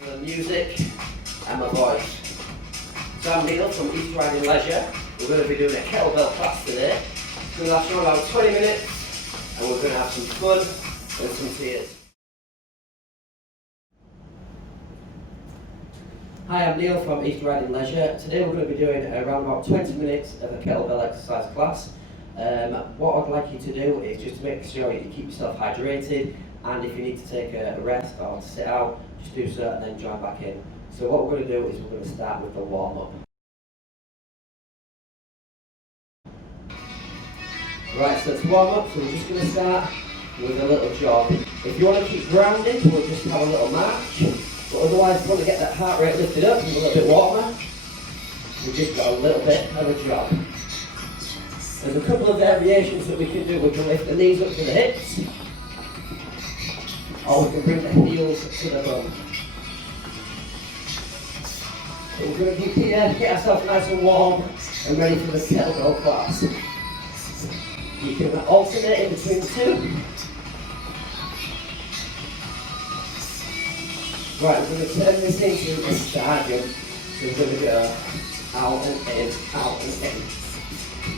for the music and my voice. So I'm Neil from East Riding Leisure. We're going to be doing a kettlebell class today. It's going to last around about 20 minutes and we're going to have some fun and some tears. Hi, I'm Neil from East Riding Leisure. Today we're going to be doing around about 20 minutes of a kettlebell exercise class. What I'd like you to do is just to make sure you keep yourself hydrated, and if you need to take a rest or to sit out, just do so and then join back in. So what we're going to do is we're going to start with the warm-up. Right, so to warm up, so we're just going to start with a little jog. If you want to keep grounded, we'll just have a little march. But otherwise, if you want to get that heart rate lifted up and a little bit warmer, we've just got a little bit of a jog. There's a couple of variations that we can do. We can lift the knees up to the hips, or we can bring the heels to the bum. So we're going to keep here, get ourselves nice and warm and ready for the kettlebell class. You can alternate in between the two. Right, we're going to turn this into a star jump. So we're going to go out and in, out and in.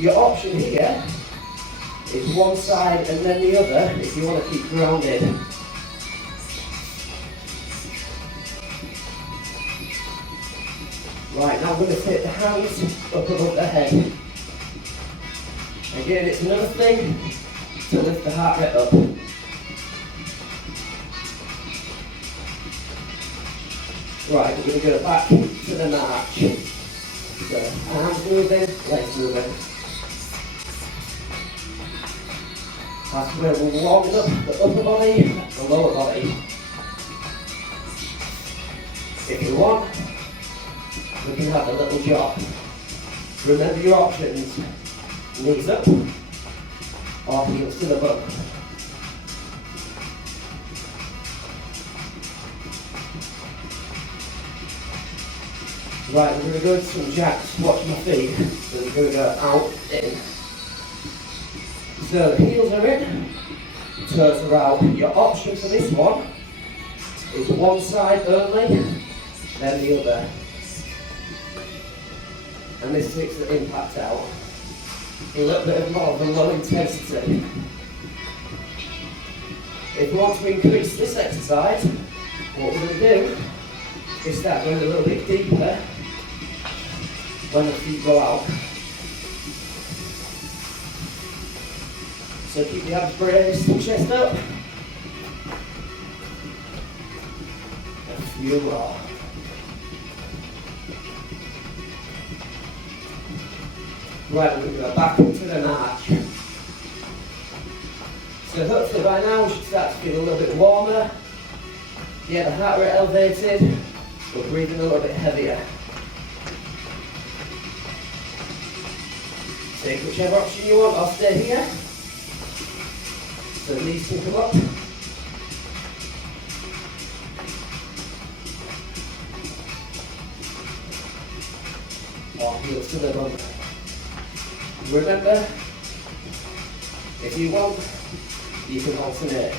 Your option here is one side and then the other if you want to keep grounded. Right, now I'm going to take the hands up above the head. Again, it's another thing to lift the heart rate up. Right, we're going to go back to the march. So, arms moving, legs moving. That's where we're warming up the upper body, the lower body. If you want, we can have a little jog. Remember your options, knees up or heels to the bum. Right, we're going to go into some jacks, watch my feet, so we're going to go out, in. So the heels are in, toes are out. Your option for this one is one side only, then the other. And this takes the impact out. A little bit more of a low intensity. If we want to increase this exercise, what we're going to do is start going a little bit deeper when the feet go out. So keep the abs braced, chest up. A few more. Right, we're going to go back into the march. So hopefully by now we should start to feel a little bit warmer. Yeah, the heart rate elevated, but breathing a little bit heavier. Take whichever option you want, I'll stay here. So knees can come up. Or heels to the bum. Remember, if you want, you can alternate.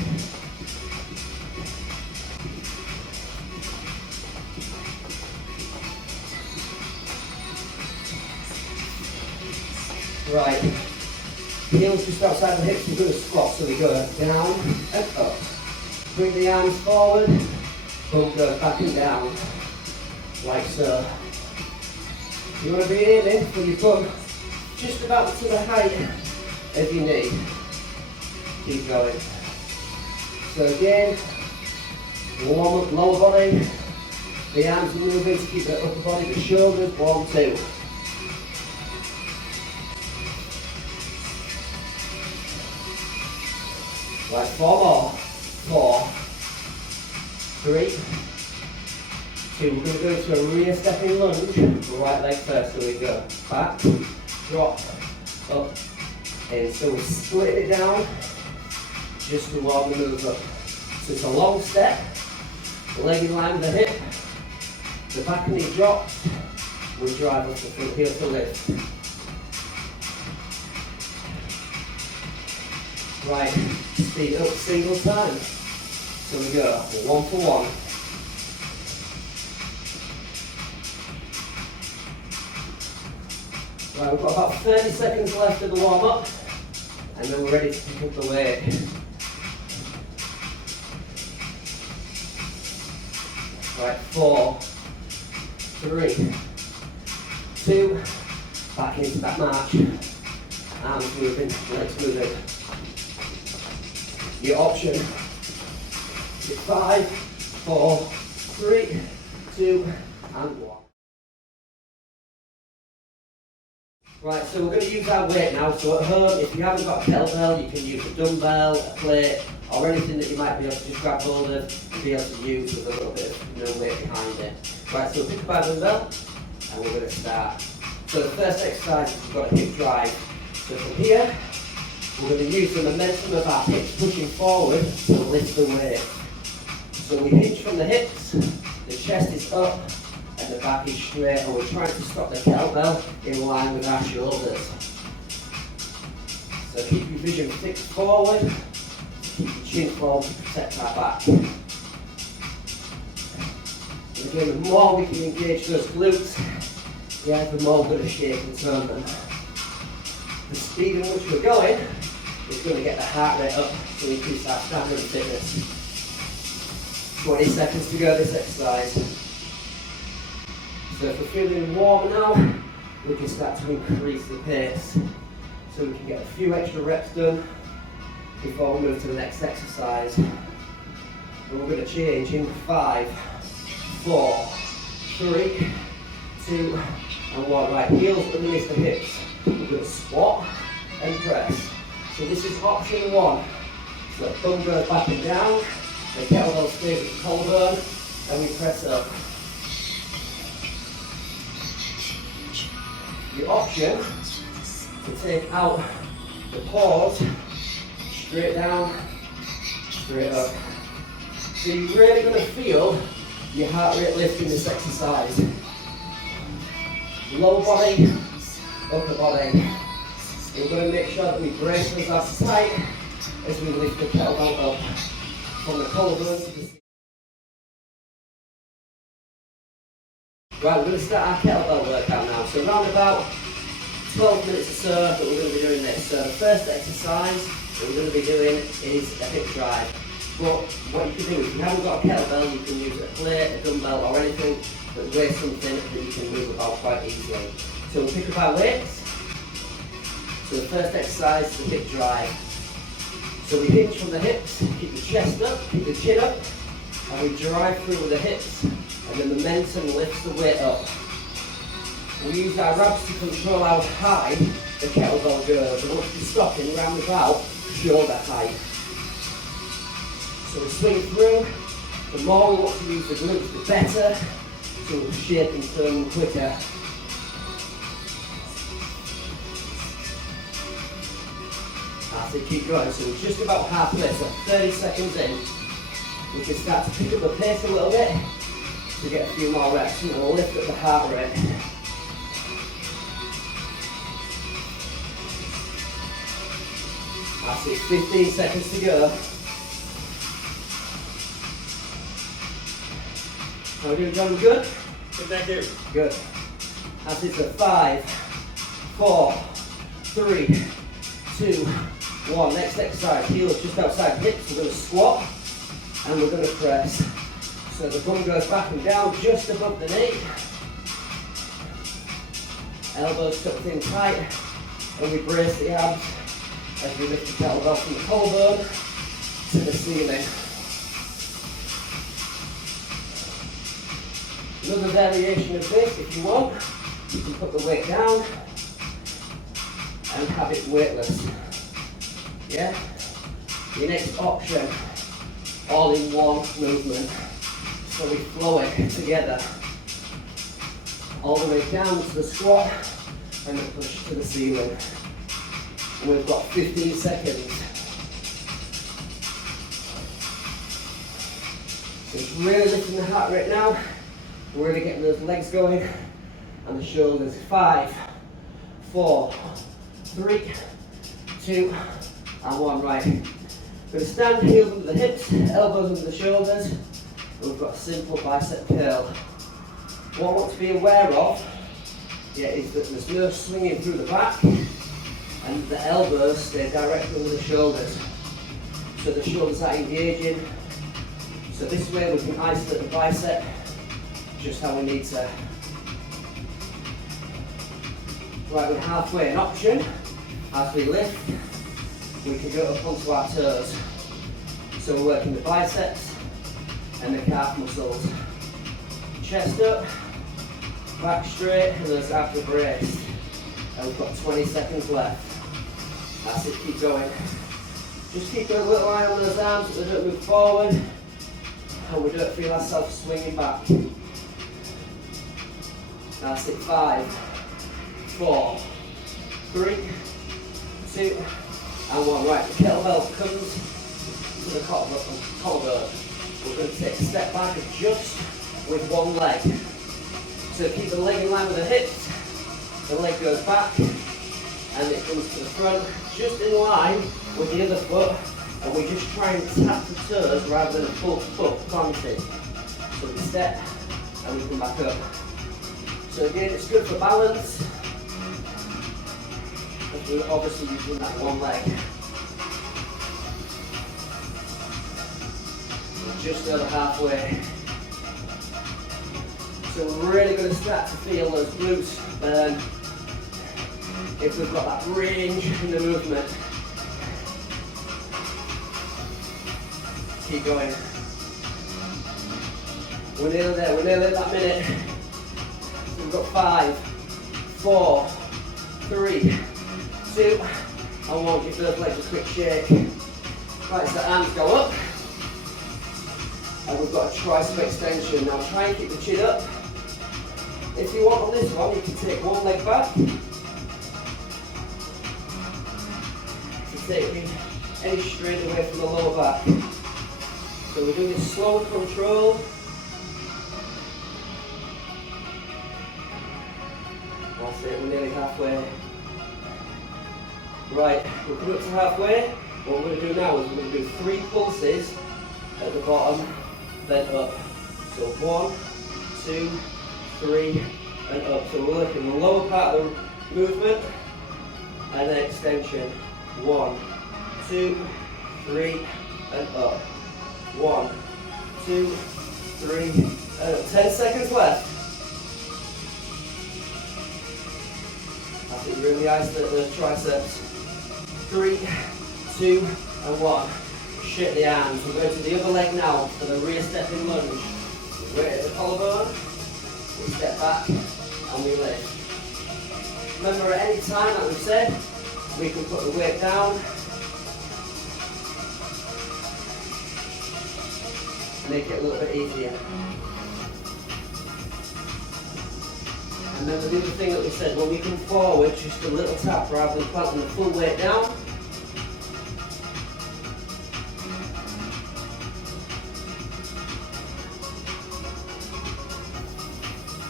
Right, heels just outside the hips, we're going to squat, so we go down and up. Bring the arms forward, bum goes back and down, like so. You want to be aiming for your bum just about to the height of your knee. Keep going. So again, warm up lower body, the arms are moving to keep the upper body, the shoulders warm too. Right, 4 more. 4, 3, 2. We're going to go into a rear stepping lunge. Right leg first, so we go back, drop, up, in. So we split it down just to warm the move up. So it's a long step, leg in line with the hip, the back knee drops, we drive up the front heel to lift. Right, speed up single time. So we go 1 for 1, Right, we've got about 30 seconds left of the warm up, and then we're ready to pick up the weight. Right, 4, 3, 2, back into that march. Arms moving, legs moving. Your option is 5, 4, 3, 2, and 1. Right, so we're going to use our weight now. So at home, if you haven't got a kettlebell, you can use a dumbbell, a plate, or anything that you might be able to just grab hold of and be able to use with a little bit of weight behind it. Right, so we'll pick up our dumbbell and we're going to start. So the first exercise is we've got a hip drive. So from here, we're going to use the momentum of our hips pushing forward to lift the weight. So we hinge from the hips, the chest is up, and the back is straight, and we're trying to stop the kettlebell in line with our shoulders. So keep your vision fixed forward, keep your chin forward to protect our back. And again, the more we can engage those glutes, the more we're going to shake and turn them. The speed in which we're going is going to get the heart rate up to increase our stamina and fitness. 20 seconds to go this exercise. So if we're feeling warm now, we can start to increase the pace. So we can get a few extra reps done before we move to the next exercise. And we're going to change in 5, 4, 3, 2, and 1. Right, heels underneath the hips. We're going to squat and press. So this is option 1. So the thumb goes back and down, the kettlebell stays at the collarbone, and we press up. The option to take out the pause, straight down, straight up. So you're really going to feel your heart rate lift in this exercise. Lower body, upper body. We're going to make sure that we brace those abs tight as we lift the kettlebell up from the collarbone to the... Right, we're going to start our kettlebell workout now. So around about 12 minutes or so that we're going to be doing this. So the first exercise that we're going to be doing is a hip drive. But what you can do, if you haven't got a kettlebell, you can use a plate, a dumbbell or anything that weighs something that you can move about quite easily. So we'll pick up our weights. So the first exercise is the hip drive. So we hinge from the hips, keep the chest up, keep the chin up, and we drive through with the hips. And the momentum lifts the weight up. We use our abs to control how high the kettlebell goes. We want to be stopping round about shoulder height. So we swing through. The more we want to use the glutes, the better. So we'll shape and turn them quicker. That's it, keep going. So we're just about halfway, so 30 seconds in. We can start to pick up the pace a little bit to get a few more reps, and we'll lift up the heart rate. That's it, 15 seconds to go. How are we doing, John? Good? Good, thank you. Good. That's it, so 5, 4, 3, 2, 1. Next exercise, heels just outside hips. We're going to squat and we're going to press. So the bum goes back and down just above the knee. Elbows tucked in tight, and we brace the abs as we lift the kettlebell from the collarbone to the ceiling. Another variation of this, if you want, you can put the weight down and have it weightless. Yeah? Your next option, all in one movement. So we flow it together, all the way down to the squat and then push to the ceiling. And we've got 15 seconds. So it's really lifting the heart rate now. We're really getting those legs going and the shoulders. 5, 4, 3, 2, and 1. Right. We're going to stand, heels under the hips, elbows under the shoulders. We've got a simple bicep curl. What I want to be aware of yeah, is that there's no swinging through the back, and the elbows stay directly under the shoulders. So the shoulders are engaging. So this way we can isolate the bicep just how we need to. Right, we're halfway. An option, as we lift, we can go up onto our toes. So we're working the biceps and the calf muscles. Chest up, back straight, and those abs braced. And we've got 20 seconds left. That's it, keep going. Just keep a little eye on those arms so they don't move forward, and we don't feel ourselves swinging back. That's it, 5, 4, 3, 2, and 1. Right, the kettlebell comes to the collarbone. We're going to take a step back and just with one leg. So keep the leg in line with the hips, the leg goes back, and it comes to the front, just in line with the other foot, and we just try and tap the toes rather than a full foot planted. So we step, and we come back up. So again, it's good for balance, because we're obviously using that one leg. We're just over halfway. So we're really going to start to feel those glutes burn if we've got that range in the movement. Keep going. We're nearly there, we're nearly at that minute. So we've got 5, 4, 3, 2, and 1. Give those legs a quick shake. Right, so the arms go up. And we've got a tricep extension. Now try and keep the chin up. If you want on this one, you can take one leg back. To take any strain away from the lower back. So we're doing this slow and controlled. That's it, we're nearly halfway. Right, we're coming up to halfway. What we're going to do now is we're going to do 3 pulses at the bottom, then up. So 1, 2, 3, and up. So we're working the lower part of the movement, and then extension. 1, 2, 3, and up. 1, 2, 3, and up. 10 seconds left. I think really isolate those triceps. 3, 2, and 1. Shake the arms. We're going to the other leg now for the rear stepping lunge. Weight at the collarbone. We step back and we lift. Remember, at any time, like we've said, we can put the weight down. Make it a little bit easier. And remember the other thing that we said, when we come forward, just a little tap rather than planting the full weight down.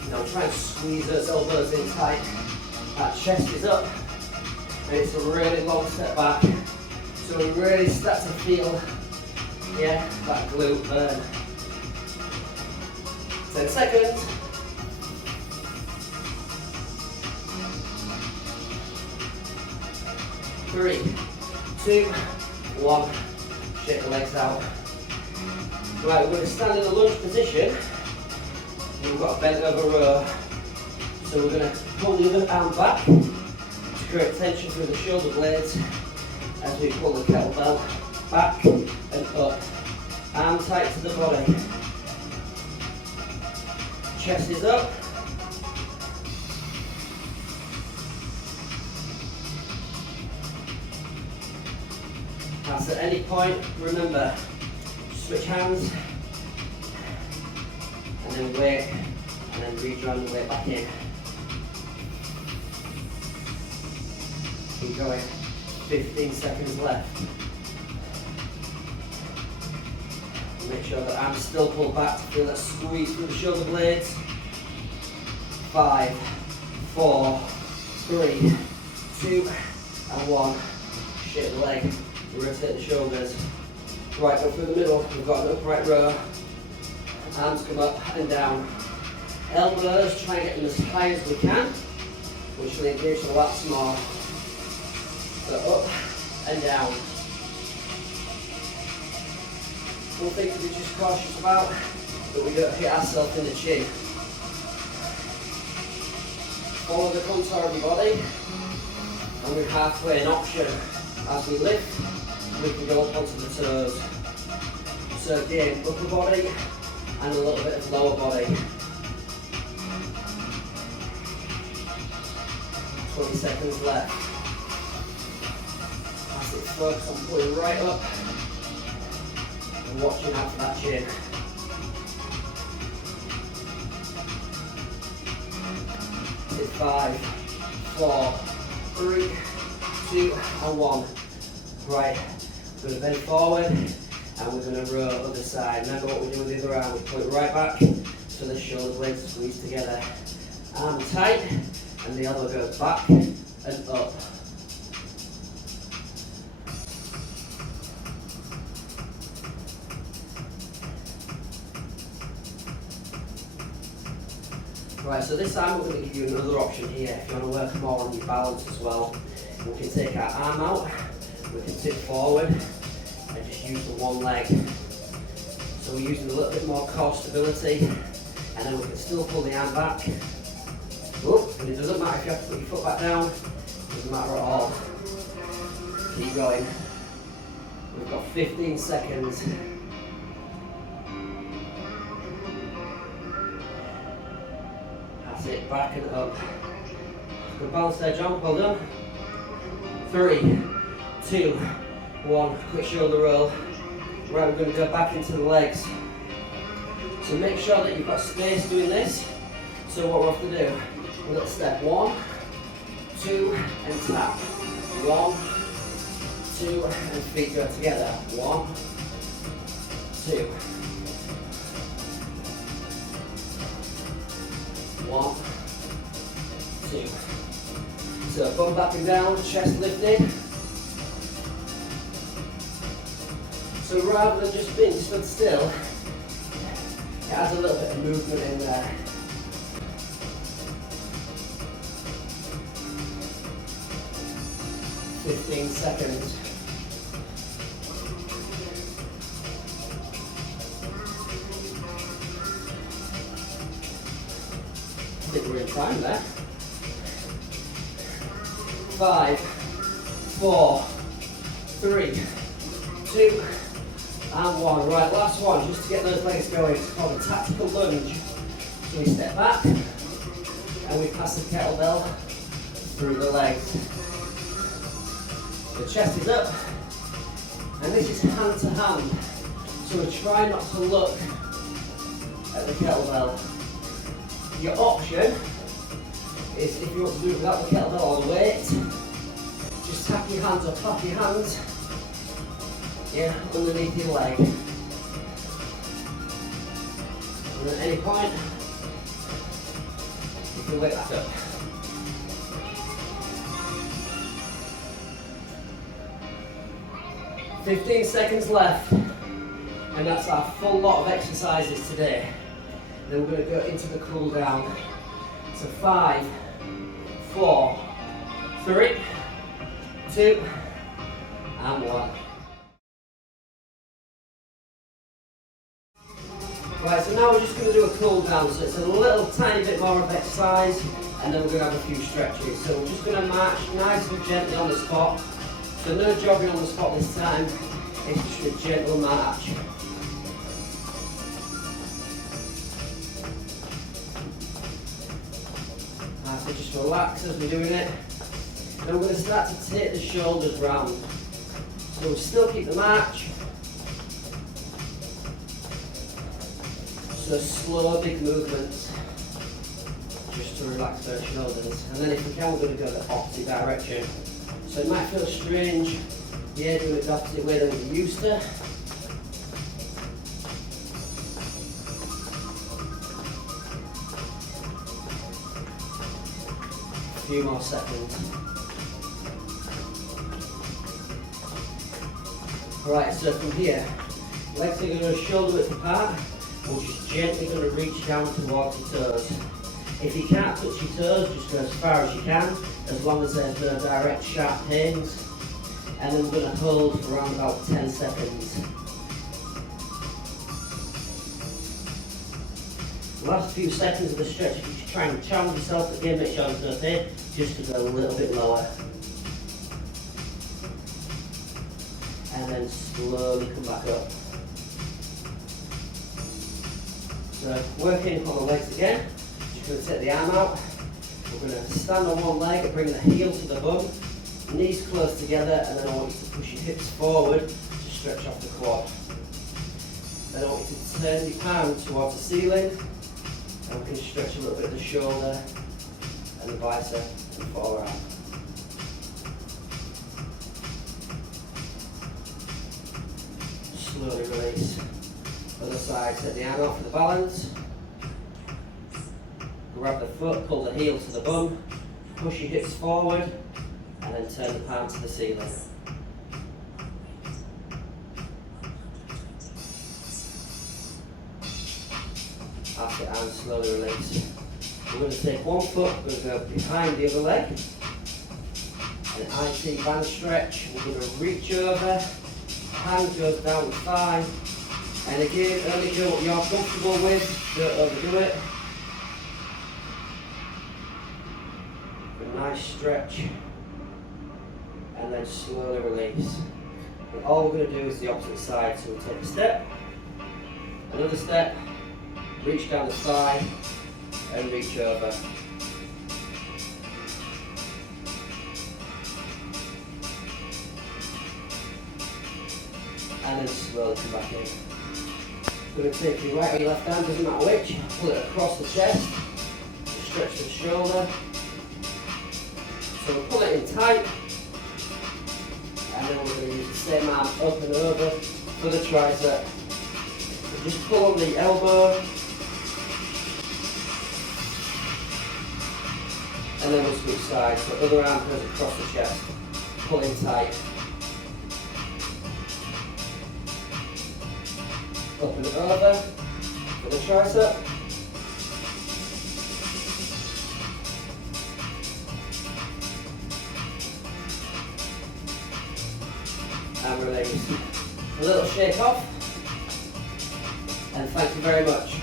Now try and squeeze those elbows in tight. That chest is up, and it's a really long step back. So we really start to feel, yeah, that glute burn. 10 seconds. 3, 2, 1. Shake the legs out. Right, we're going to stand in the lunge position. We've got a bent over row. So we're going to pull the other arm back to create tension through the shoulder blades as we pull the kettlebell back and up. Arm tight to the body. Chest is up. That's at any point, remember, switch hands, and then weight, and then rejoin the weight back in. Keep going, 15 seconds left. Make sure that arms still pulled back to feel that squeeze through the shoulder blades. 5, 4, 3, 2, and 1. Shake the leg. Rotate the shoulders. Right, go through the middle. We've got an upright row. Arms come up and down. Elbows, try and get them as high as we can. which will engage the lats more. So up and down. One thing to be just cautious about, that we don't hit ourselves in the chin. Follow the contour of your body, and we're halfway an option. As we lift, we can go up onto the toes. So again, upper body and a little bit of lower body. 20 seconds left. As it focus on pulling right up and watching out for that chin. It's 5, 4, 3, 2, and 1. Right, we're going to bend forward and we're going to row other side. Remember what we do with the other arm, we pull it right back so the shoulder blades squeeze together. Arm tight and the elbow goes back and up. Right, so this time we're going to give you another option here if you want to work more on your balance as well. We can take our arm out, we can tip forward and just use the one leg. So we're using a little bit more core stability, and then we can still pull the arm back. Oh, and it doesn't matter if you have to put your foot back down, it doesn't matter at all. Keep going. We've got 15 seconds. That's it, back and up. Good balance there, John, well done. 3, 2, 1, quick shoulder roll. Right, we're going to go back into the legs. So make sure that you've got space doing this. So what we'll have to do, we're going to step 1, 2, and tap. 1, 2, and feet go together. 1, 2. 1, 2. So bum back and down, chest lifted. So rather than just being stood still, it has a little bit of movement in there. Fifteen seconds. I think we're in time there. 5, 4, 3, 2, and 1. Right, last one, just to get those legs going. It's called a tactical lunge. So we step back and we pass the kettlebell through the legs. The chest is up, and this is hand to hand. So we try not to look at the kettlebell. Your option is, if you want to do it without the kettlebell or the weight, just tap your hands or clap your hands underneath your leg. And at any point, you can wake back up. "15 seconds left, and that's our full lot of exercises today. Then we're going to go into the cool down. So 5, 4, 3, 2, and 1. Right, so now we're just going to do a cool down. So it's a little tiny bit more of exercise, and then we're going to have a few stretches. So we're just going to march nice and gently on the spot. So no jogging on the spot this time, it's just a gentle march. So just relax as we're doing it. Then we're going to start to take the shoulders round. So we'll still keep the march. So slow, big movements, just to relax those shoulders. And then if we can, we're going to go the opposite direction. So it might feel strange, doing it the opposite way than we're used to. A few more seconds. Right, so from here, legs are going to go shoulder width apart. We're just gently going to reach down towards the toes. If you can't touch your toes, just go as far as you can, as long as there's no direct sharp pains. And then we're going to hold for around about 10 seconds. The last few seconds of the stretch, if you try and challenge yourself again, make sure there's no pain, just to go a little bit lower. And then slowly come back up. So working on the legs again, just going to take the arm out. We're going to stand on one leg and bring the heel to the bum, knees close together, and then I want you to push your hips forward to stretch off the quad. Then I want you to turn your palm towards the ceiling, and we can stretch a little bit of the shoulder and the bicep and forearm. Slowly release. Other side, set the arm out for the balance. Grab the foot, pull the heel to the bum, push your hips forward, and then turn the palm to the ceiling. After and slowly release. We're going to take one foot, we're going to go behind the other leg. An IT band stretch. We're going to reach over, hand goes down the thigh. And again, only do what you're comfortable with, don't overdo it. A nice stretch. And then slowly release. And all we're going to do is the opposite side. So we take a step, another step, reach down the thigh, and reach over. And then slowly come back in. We're going to take your right or your left hand, doesn't matter which, pull it across the chest, stretch the shoulder. So we'll pull it in tight, and then we're going to use the same arm up and over for the tricep. So just pull on the elbow, and then we'll switch sides. So other arm goes across the chest, pull in tight. Up and over for the tricep. And release. A little shake off. And thank you very much.